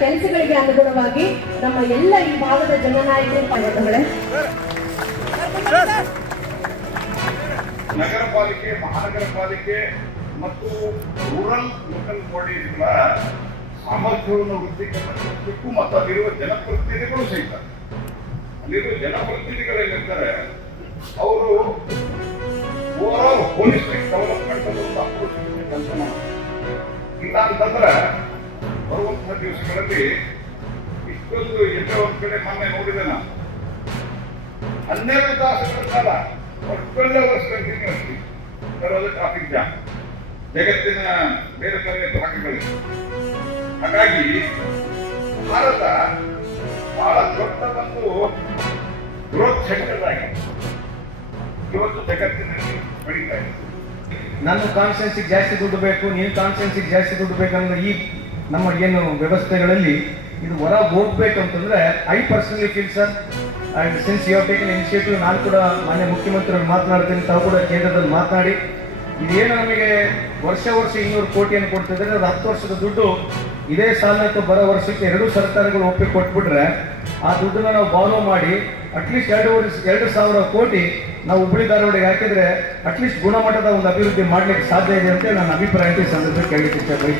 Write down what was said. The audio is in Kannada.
ಕೆಲಸಗಳಿಗೆ ಅನುಗುಣವಾಗಿ ನಮ್ಮ ಎಲ್ಲ ಈ ಭಾಗದ ಜನನಾಯಕರು ಪಾಲ್ಗೊಳ್ಳುತ್ತಾರೆ. ನಗರ ಪಾಲಿಕೆ, ಮಹಾನಗರ ಪಾಲಿಕೆ ಮತ್ತು ರೂರಲ್ ಲೋಕಲ್ ಬಾಡೀಸ್ಗಳ ಸಾಮರ್ಥ್ಯವನ್ನು ವೃದ್ಧೀಕರಿಸಬೇಕು ಮತ್ತು ಅಲ್ಲಿರುವ ಜನಪ್ರತಿನಿಧಿಗಳು ಸಹಿತ ಅಲ್ಲಿರುವ ಜನಪ್ರತಿನಿಧಿಗಳೇನಿರ್ತಾರೆ ಅವರು ಓವರ್ ಹೋಲಿಸ್ಟಿಕ್ ಡೆವಲಪ್ಮೆಂಟ್ ಒಂದು ಅಪ್ರೋಚ್ ಕೆಲಸ ಮಾಡ್ತಾರೆ. ಇಲ್ಲ ಅಂತಂದ್ರೆ ಬರುವಂತಹ ದಿವಸಗಳಲ್ಲಿ ಇಷ್ಟೊಂದು ಎಲ್ಲೋ ಒಂದ್ ಕಡೆ ಮೊನ್ನೆ ನೋಡಿದೆ ನಾನು 12 ತಾಸುಗಳ ಕಾಲ ಒಳ್ಳೆ ವರ್ಷ ಕಂಟಿನ್ಯೂಸ್ಲಿ ಬರೋದು ಟ್ರಾಫಿಕ್ ಜಾಮ್ ಜಗತ್ತಿನ ಬೇರೆ ಬೇರೆ ಭಾಗಗಳಲ್ಲಿ. ಹಾಗಾಗಿ ಭಾರತ ಬಹಳ ದೊಡ್ಡ ಒಂದು ಗ್ರೋತ್ ಸೆಂಟರ್ ಆಗಿದೆ ಇವತ್ತು ಜಗತ್ತಿನಲ್ಲಿ ಬೆಳೀತಾ ಇದೆ. ನನ್ನ ಕಾನ್ಸ್ಟಿಟ್ಯೂನ್ಸಿಗೆ ಜಾಸ್ತಿ ದುಡ್ಡು ಬೇಕು, ನೀನು ಕಾನ್ಸ್ಟಿಟ್ಯೂನ್ಸಿಗೆ ಜಾಸ್ತಿ ದುಡ್ಡು ಬೇಕಂದ್ರೆ ಈ ನಮ್ಮ ಏನು ವ್ಯವಸ್ಥೆಗಳಲ್ಲಿ ಇದು ಹೊರ ಹೋಗ್ಬೇಕು ಅಂತಂದ್ರೆ I personally feel sir and since you have taken initiative, ನಾನು ಕೂಡ ಮಾನ್ಯ ಮುಖ್ಯಮಂತ್ರಿಗಳು ಮಾತನಾಡ್ತೀನಿ, ತಾವು ಕೂಡ ಕೇಂದ್ರದಲ್ಲಿ ಮಾತನಾಡಿ ಇದೇನು ನಮಗೆ ವರ್ಷ 200 ಕೋಟಿಯನ್ನು ಕೊಡ್ತಿದ್ರೆ ಅದು 10 ವರ್ಷದ ದುಡ್ಡು ಇದೇ ಸಾಲಕ್ಕೆ ಬರೋ ವರ್ಷಕ್ಕೆ 2 ಸರ್ಕಾರಗಳು ಒಪ್ಪಿಗೆ ಕೊಟ್ಬಿಟ್ರೆ ಆ ದುಡ್ಡನ್ನ ನಾವು ಬಾರೋ ಮಾಡಿ ಅಟ್ಲೀಸ್ಟ್ 2,000 ಕೋಟಿ ನಾವು ಹುಬ್ಬಳ್ಳಿ ಧಾರವಾಡಿಗೆ ಹಾಕಿದ್ರೆ ಅಟ್ಲೀಸ್ಟ್ ಗುಣಮಟ್ಟದ ಒಂದು ಅಭಿವೃದ್ಧಿ ಮಾಡ್ಲಿಕ್ಕೆ ಸಾಧ್ಯ ಇದೆ ಅಂತ ನನ್ನ ಅಭಿಪ್ರಾಯ ಸಂದರ್ಭದಲ್ಲಿ ಕೇಳಲಿಕ್ಕೆ ಇಷ್ಟಪಡ್ತೀನಿ.